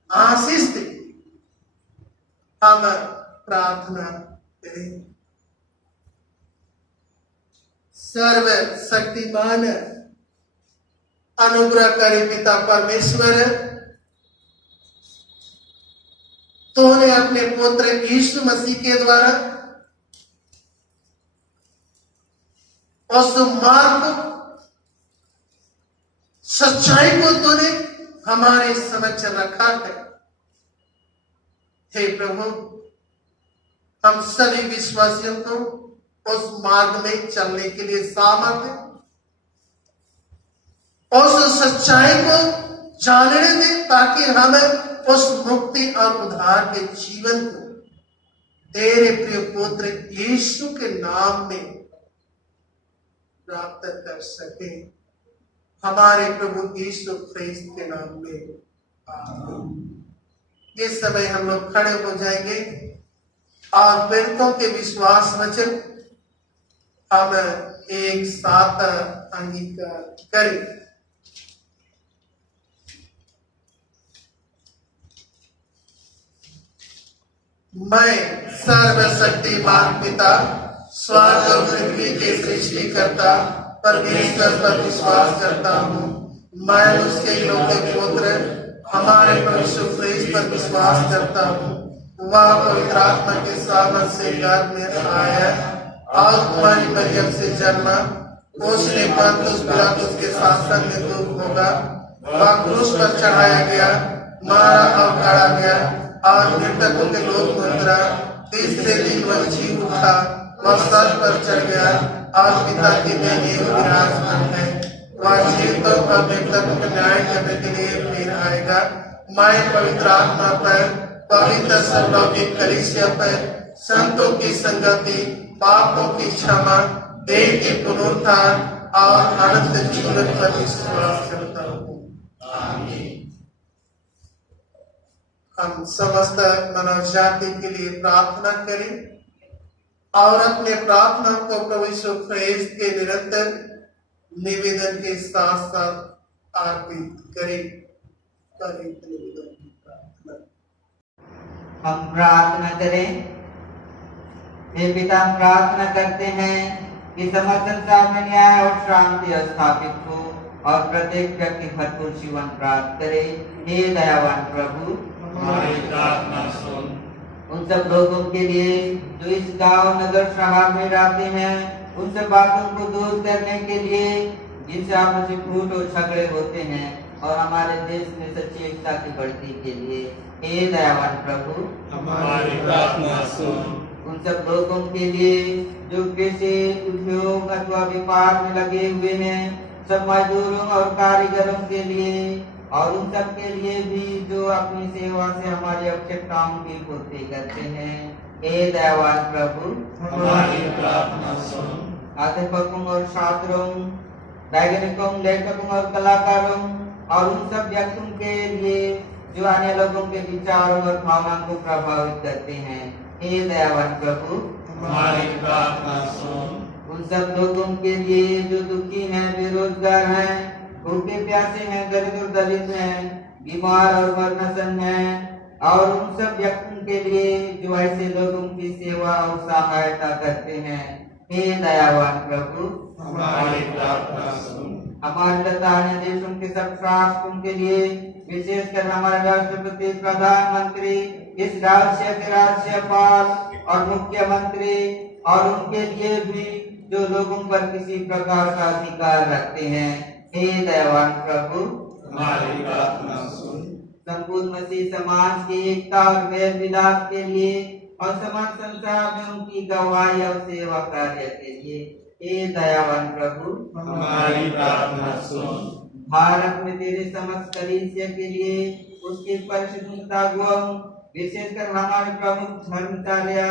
आशीष दे, हम प्रार्थना करें। सर्व शक्तिमान अनुग्रहकारी पिता परमेश्वर, तूने अपने पुत्र यीशु मसीह के द्वारा उस मार्ग को, सच्चाई को तूने हमारे समक्ष रखा है। हे प्रभु, हम सभी विश्वासियों को उस मार्ग में चलने के लिए सामर्थ्य, उस सच्चाई को जानने दे, ताकि हम उस मुक्ति और उद्धार के जीवन को तेरे प्रिय पुत्र यीशु के नाम में प्राप्त कर सके। हमारे प्रभु यीशु ख्रिस्त के नाम में आमीन। इस समय हम लोग खड़े हो जाएंगे और पीड़ितों के विश्वास वचन हम एक साथ अंगीकार करें। मैं सर्वशक्तिमान पिता, स्वर्ग और पृथ्वी के सृष्टिकर्ता परमेश्वर पर विश्वास करता हूँ। मैं उसके योग्य पुत्र हमारे प्रभु यीशु ख्रिस्त पर विश्वास करता हूँ। वह पवित्र आत्मा के सामर्थ से गर्भ में आया और कुमारी मरियम से जन्मा। उसने पंतुस पिलातुस के शासन में दुख भोगा। वह क्रूस पर चढ़ाया गया, मारा और गाड़ा गया और मृतकों के लोक में उतरा। तीसरे दिन वह जी उठा। वह सर पर चढ़ गया और पिता की देह विराजमान है। वह जीवितों और मृतकों का न्याय करने के लिए फिर आएगा। मैं पवित्र आत्मा पर, पवित्र सर्वलौकिक कलीसिया पर, संतों की संगति, पापों की क्षमा, देह के पुनरुत्थान और अनंत जीवन पर विश्वास करता हूँ। आमीन। हम समस्त मानव जाति के लिए प्रार्थना करें और अपने प्रार्थना को प्रभु यीशु ख्रिस्त के निरंतर निवेदन के साथ साथ अर्पित करें। निवेदन की प्रार्थना। हम प्रार्थना करें। हे पिता, हम प्रार्थना करते हैं कि समस्त संसार में न्याय और शांति स्थापित हो और प्रत्येक व्यक्ति भरपूर जीवन प्राप्त करे। हे दयावान प्रभु, हमारी प्रार्थना सुन। उन सब लोगों के लिए जो इस गांव, नगर, शहर में रहते हैं, उन सब बातों को दूर करने के लिए जिनसे आपस में फूट और झगड़े होते हैं, और हमारे देश में सच्ची एकता की बढ़ती के लिए हे दयावान प्रभु, हमारी प्रार्थना सुन। उन सब लोगों के लिए जो कृषि, उद्योग अथवा व्यापार में लगे हुए हैं, सब मजदूरों और कारीगरों के लिए, और उन सब के लिए भी जो अपनी सेवा से हमारी आवश्यकताओं की पूर्ति करते हैं। हे दयावान प्रभु, हमारी प्रार्थना सुन। अध्यापकों और छात्रों, वैज्ञानिकों, लेखकों और कलाकारों, और उन सब व्यक्तियों के लिए जो अन्य लोगों के विचारों और भावनाओं को प्रभावित करते हैं। हे दयावान प्रभु, हमारी प्रार्थना सुन। उन सब लोगों के लिए जो दुखी हैं, बेरोजगार हैं, भूखे प्यासे हैं, दरिद्र दलित हैं, बीमार और मरनसन हैं, और उन सब व्यक्तियों के लिए जो ऐसे लोगों की सेवा और सहायता करते हैं। हे दयावान प्रभु, हमारी प्रार्थना सुन। हमारे तथा अन्य देशों के सब शासकों के लिए, विशेषकर हमारे राष्ट्रपति, प्रधानमंत्री, इस राज्य के राज्यपाल और मुख्यमंत्री, और उनके लिए भी जो लोगों पर किसी प्रकार का अधिकार रखते हैं। हे दयावान प्रभु, हमारी प्रार्थना सुन। संपूर्ण मसीह समाज की एकता और मेल मिलाप के लिए, और समस्त संसार में उनकी गवाही और सेवा कार्य के लिए हे दयावान प्रभु, हमारी प्रार्थना सुन। भारत में तेरे समस्त कलीसिया के लिए, उसके परिशुद्धता गुण, विशेषकर हमारे प्रमुख धर्माचार्य,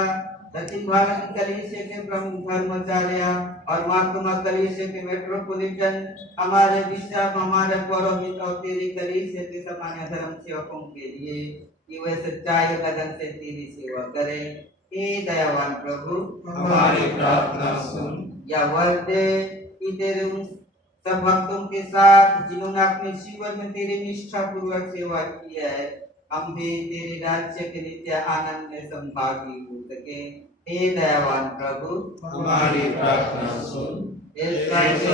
दक्षिण भारत की कलीसिया के प्रमुख धर्माचार्य और मार्तोमा कलीसिया के मेट्रोपोलिटन, हमारे बिशप, हमारे पुरोहित और तेरी कलीसिया के सामान्य धर्म सेवकों के लिए कि वे सच्चाई और लगन से तेरी सेवा करें। हे दयावान प्रभु, हमारी प्रार्थना सुन। या वर दे कि तेरे उन सब भक्तों के साथ जिन्होंने अपने जीवन में तेरी निष्ठा पूर्वक सेवा की है, हम भी तेरे राज्य के नित्य आनंद में संभागी हो सके। हे दयावान प्रभु, हमारी प्रार्थना सुन।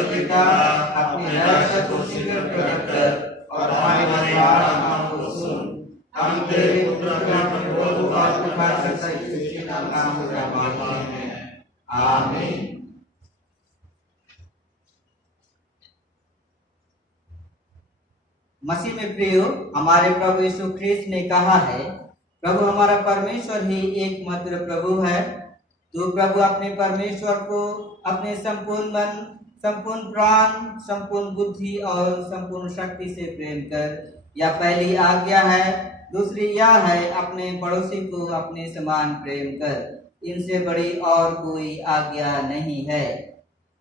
पिता अपने राज्य को शीघ्र प्रकट कर और हमारी प्रार्थना को सुन। हम तेरे पुत्र का प्रभु बात दिखा सकते नाम मांगते हैं। आमीन। मसीह में प्रियो, हमारे प्रभु यीशु ख्रिस्त ने कहा है, प्रभु हमारा परमेश्वर ही एकमात्र प्रभु है। तो प्रभु अपने परमेश्वर को अपने संपूर्ण मन, संपूर्ण प्राण, संपूर्ण बुद्धि और संपूर्ण शक्ति से प्रेम कर यह पहली आज्ञा है। दूसरी यह है, अपने पड़ोसी को अपने समान प्रेम कर। इनसे बड़ी और कोई आज्ञा नहीं है।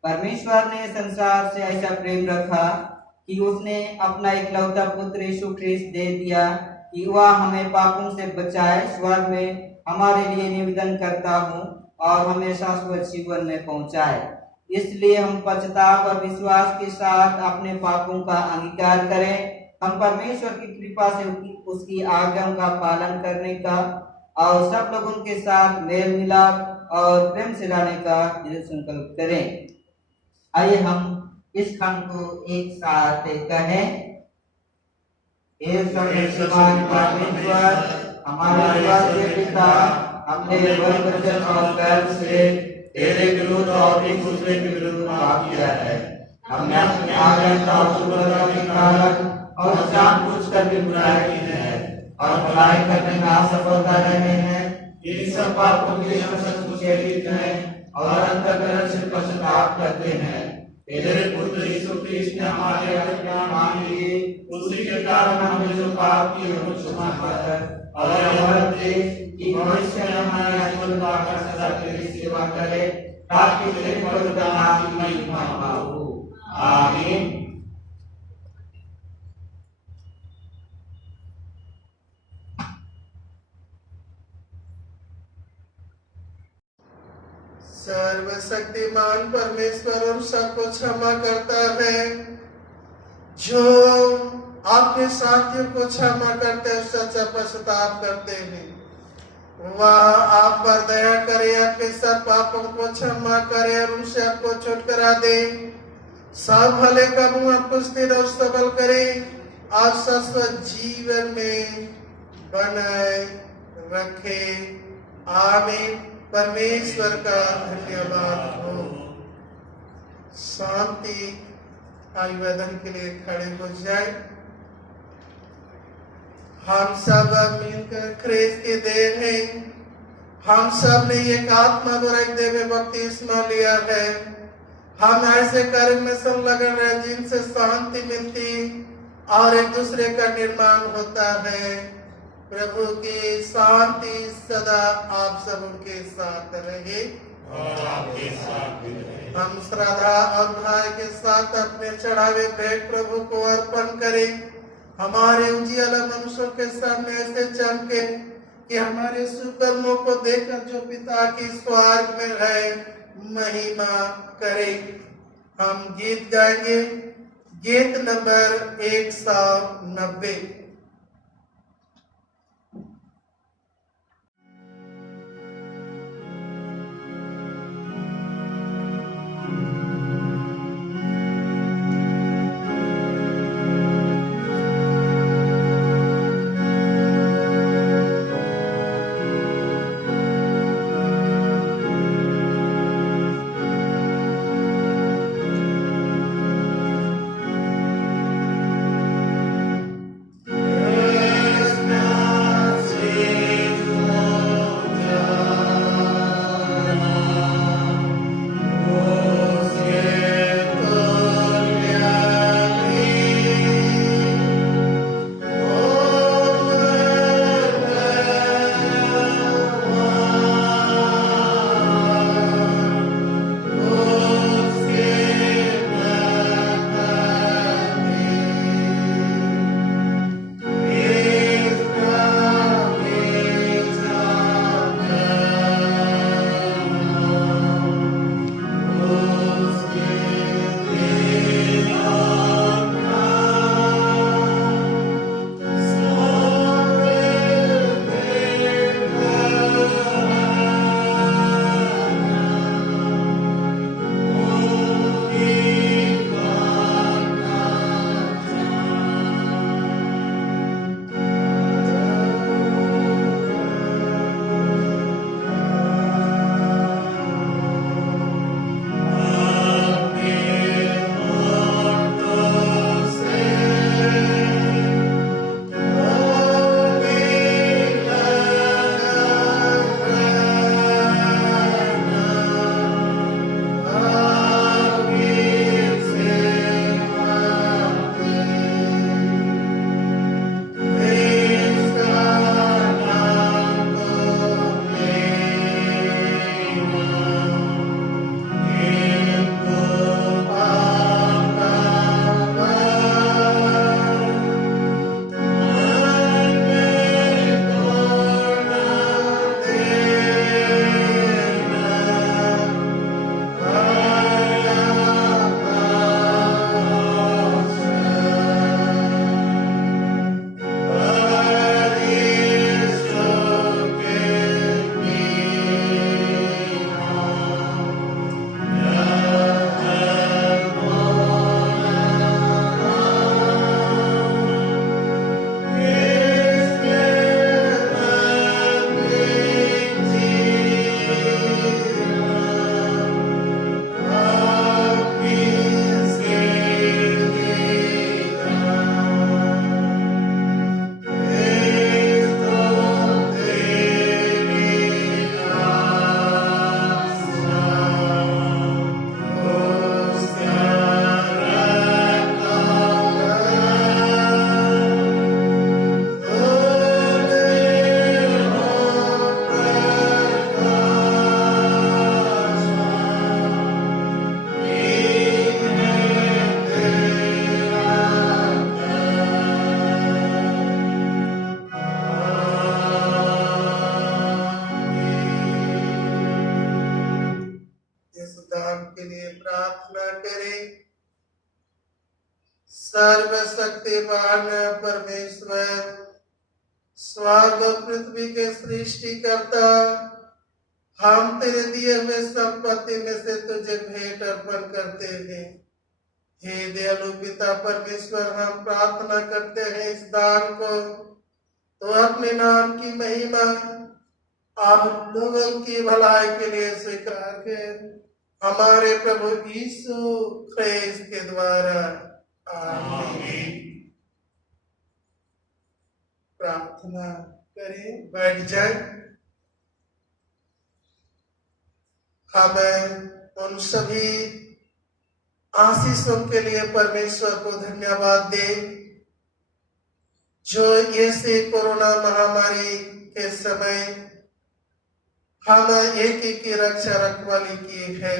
परमेश्वर ने संसार से ऐसा प्रेम रखा कि उसने अपना इकलौता पुत्र यीशु ख्रिस्त दे दिया कि वह हमें पापों से बचाए। स्वर्ग में हमारे लिए निवेदन करता हूँ और हमें शाश्वत जीवन में पहुँचाए। इसलिए हम पश्चाताप और विश्वास के साथ अपने पापों का अंगीकार करें। हम परमेश्वर की कृपा से उसकी आज्ञाओं का पालन करने का और सब लोगों के साथ मेल मिलाप और प्रेम से रहने का दृढ़ संकल्प करें। आइए हम इस खंड को एक साथ कहें। हे सर्वशक्तिमान परमेश्वर, हमारे स्वर्गीय पिता, हमने वचन और कर्म से तेरे विरुद्ध और एक दूसरे के विरुद्ध पाप किया है। हमने अपने आज्ञा का उल्लंघन के कारण और जानबूझकर भी बुराई की है और भलाई करने में असफलता रहे हैं। इन सब पापों के सचमुच खेदित हैं और अंतःकरण से पश्चाताप करते हैं। तेरे पुत्र यीशु ख्रिस्त ने हमारे आज्ञा मान ली, उसी के कारण हमने जो पाप किए वो क्षमा कर और वरदान दे कि भविष्य में हमारे आजीवन पाकर सदा तेरी सेवा करे, ताकि तेरे पवित्र नाम की महिमा हो। आमीन। सर्वशक्तिमान परमेश्वर उन सबको क्षमा करता है जो अपने साथियों को क्षमा करते हैं, सच्चा पश्चाताप करते हैं। वह आप पर दया करे, आपके सब पापों को क्षमा करे और उनसे आपको छुटकारा दे। सब भले का मुंह आपको स्थिर और सबल करे और शाश्वत जीवन में बनाए रखे। आमीन। परमेश्वर का धन्यवाद हो। शांति। अभिवादन के लिए खड़े हो जाए। हम सब मिलकर ख्रिस्त की देन है। हम सब ने एक आत्मा द्वारा एक देव बपतिस्मा लिया है। हम ऐसे कर्म में संलग्न रहे जिनसे शांति मिलती और एक दूसरे का निर्माण होता है। प्रभु की शांति सदा आप सब उनके साथ रहे और आपके साथ भी रहे। हम श्रद्धा और भय के साथ अपने चढ़ावे भेंट प्रभु को अर्पण करें। हमारे उजियाला मनुष्यों के सामने ऐसे चमके कि हमारे सुकर्मों को देखकर जो पिता की स्वर्ग में है महिमा करे। हम गीत गाएंगे। गीत नंबर 190। सर्वशक्तिमान परमेश्वर, स्वर्ग और पृथ्वी के सृष्टि करता, हम तेरे दिए हुए संपत्ति में से तुझे भेंट अर्पण करते हैं। हे दयालु पिता परमेश्वर, हम प्रार्थना करते हैं इस दान को तो अपने नाम की महिमा और लोगों की भलाई के लिए स्वीकार कर, हमारे प्रभु यीशु ख्रिस्त के द्वारा। आमीन। प्रार्थना करें, बैठ जाए। हम उन सभी आशीषों के लिए परमेश्वर को धन्यवाद दे जो ये से कोरोना महामारी के समय हम एक की रक्षा रखवाली की है।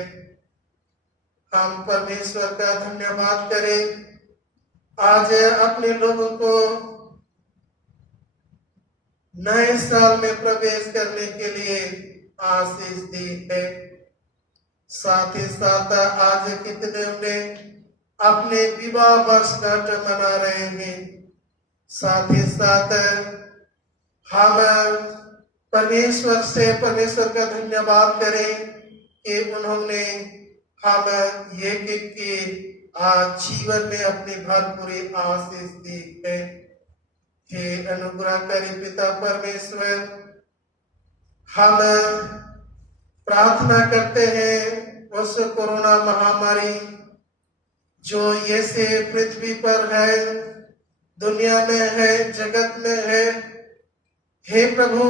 हम परमेश्वर का धन्यवाद करें, आज अपने लोगों को नए साल में प्रवेश करने के लिए आशीष दी है। साथ ही साथ आज कितने ने अपने विवाह वर्षगांठ मना रहे हैं। साथ ही साथ हम परमेश्वर का धन्यवाद करें कि उन्होंने हम ये कि जीवन में अपनी भरपूरी आशीष दी है। हे अनुग्रहकारी पिता परमेश्वर, हम प्रार्थना करते हैं उस कोरोना महामारी जो ये से पृथ्वी पर है, दुनिया में है, जगत में है। हे प्रभु,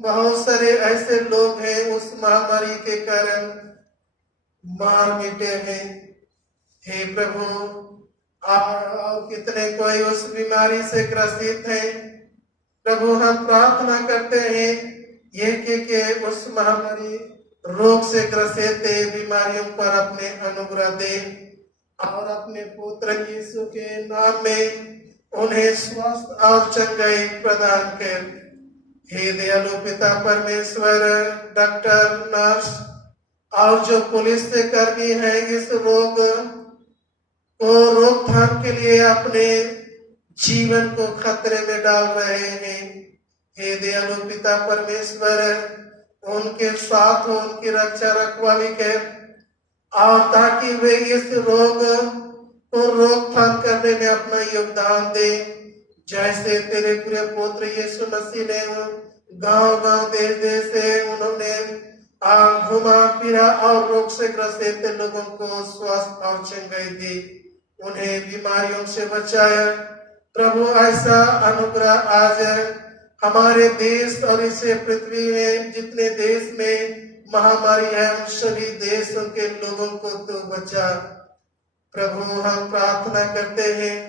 बहुत सारे ऐसे लोग हैं उस महामारी के कारण मार मिटे हैं। हे प्रभु, और कितने कोई उस बीमारी से ग्रसित हैं। प्रभु, हम प्रार्थना करते हैं ये कि उस महामारी रोग से ग्रसित बीमारियों पर अपने अनुग्रह दे और अपने पुत्र यीशु के नाम में उन्हें स्वास्थ्य और चंगाई प्रदान कर। हे दयालु पिता परमेश्वर, डॉक्टर, नर्स और जो पुलिस से कर्मी है इस रोग को रोकथाम के लिए अपने जीवन को खतरे में डाल रहे हैं। हे दयालु पिता परमेश्वर, उनके साथ हो, उनकी रक्षा रखवाली कर और ताकि वे इस रोग को रोकथाम करने में अपना योगदान दे। जैसे तेरे प्रिय पुत्र यीशु मसीह ने गांव-गांव, देश-देश से उन्होंने घुमा फिरा और रोग से ग्रसित लोगों को स्वास्थ्य और चंगाई दी, उन्हें बीमारियों से बचाया। प्रभु, ऐसा अनुग्रह आज हमारे देश और इसे पृथ्वी में जितने देश में महामारी है उन सभी देशों के लोगों को तो बचा। प्रभु, हम प्रार्थना करते हैं,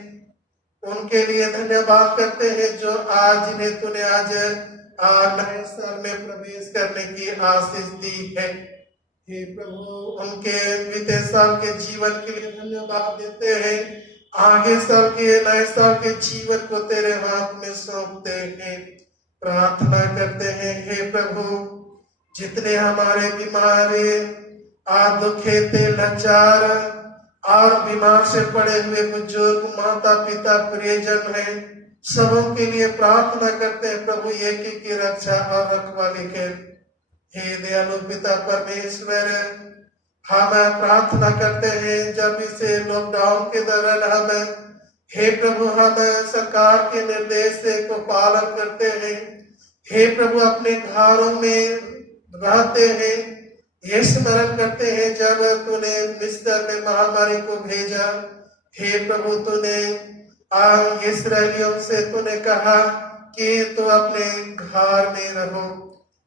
उनके लिए धन्यवाद करते हैं जो आज इन्हें तूने आज नए साल में प्रवेश करने की आशीष दी है। हे प्रभु, उनके बीते साल के जीवन के लिए धन्यवाद देते हैं। आगे साल के नए साल के जीवन को तेरे हाथ में सौंपते हैं। प्रार्थना करते हैं, हे प्रभु, जितने हमारे बीमारी दुखे थे, लाचार और बीमार से पड़े हुए बुजुर्ग, माता पिता, प्रियजन हैं, सबों के लिए प्रार्थना करते हैं प्रभु एक की रक्षा और रखवाली के। हे दयालु पिता परमेश्वर, हम प्रार्थना करते हैं जब इसे लॉकडाउन के दौरान हम, हे प्रभु, हम सरकार के निर्देश को पालन करते हैं। हे प्रभु, अपने घरों में रहते हैं, ये स्मरण करते हैं जब तूने मिस्र में महामारी को भेजा। हे प्रभु, तूने इस्राएलियों से तूने कहा कि तू अपने घर में रहो।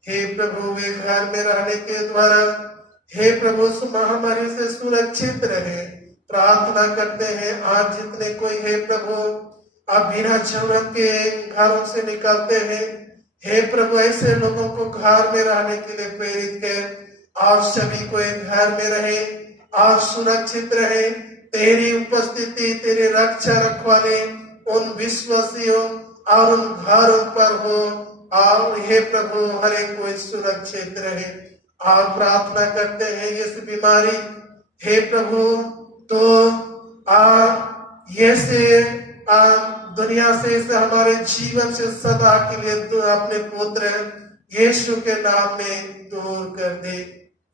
हे प्रभु, वे घर में रहने के द्वारा हे प्रभु उस महामारी से सुरक्षित रहे। प्रार्थना करते हैं आज जितने कोई हे प्रभु अब बिना जरूरत के घरों से निकलते हैं, हे प्रभु ऐसे लोगों को घर में रहने के लिए प्रेरित कर और सभी को घर में रहे और सुरक्षित रहे। तेरी उपस्थिति, तेरी रक्षा रखवाले उन विश्वासियों और उन घरों पर हो और हे प्रभु हर एक कोई सुरक्षित रहे। और प्रार्थना करते हैं इस बीमारी हे प्रभु तो ये से दुनिया से इस हमारे जीवन से सदा के लिए तू अपने पुत्र यीशु के नाम में दूर कर दे।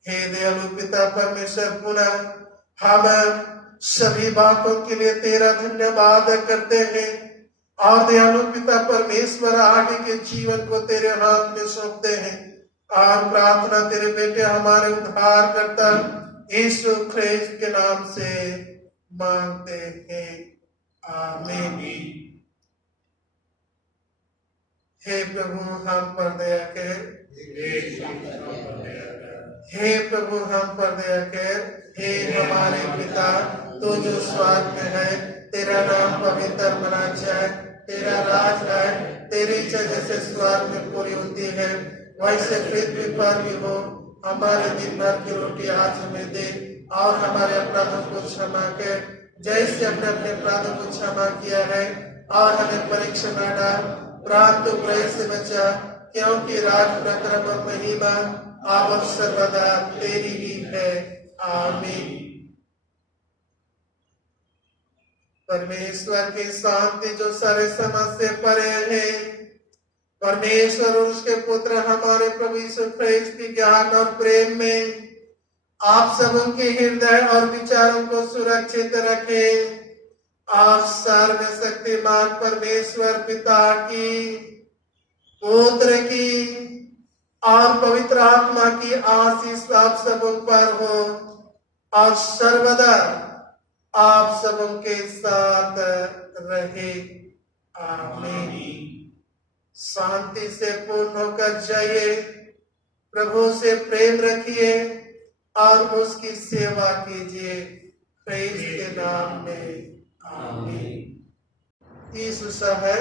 हे दयालु पिता परमेश्वर, पुनः हम सभी बातों के लिए तेरा धन्यवाद करते हैं और दयालु पिता परमेश्वर आगे के जीवन को तेरे हाथ में सौंपते हैं और प्रार्थना तेरे बेटे हमारे उद्धार करता यीशु ख्रिस्त के नाम से मांगते हैं, आमीन। हे प्रभु हम पर दया कर, हे प्रभु हम पर दया कर। हे हमारे पिता, तू जो स्वर्ग में है, तेरा नाम पवित्र बना जाए, तेरा राज आए, तेरी इच्छा जैसे स्वर्ग में पूरी होती है वैसे पृथ्वी पर भी हो। हमारे दिन भर की रोटी आज हमें दे और हमारे अपराधों को क्षमा कर जैसे अपने अपने अपराधों को क्षमा किया है, और हमें परीक्षा न डाल परंतु बुराई से बचा, क्योंकि राज प्रताप और महिमा अब सर्वदा तेरी ही है, आमीन। परमेश्वर की शांति जो सारे समझ से परे है, परमेश्वर और उसके पुत्र हमारे प्रभु यीशु ख्रिस्त की ज्ञान और प्रेम में आप सब उनके हृदय और विचारों को सुरक्षित रखे और सर्वशक्तिमान परमेश्वर पिता की, पुत्र की और पवित्र आत्मा की आशीष आप सब पर हो और सर्वदा आप सब के साथ रहे, आमीन। शांति से पूर्ण होकर जाइए, प्रभु से प्रेम रखिए और उसकी सेवा कीजिए, ख्रिस्त के नाम में, आमीन। यीशु है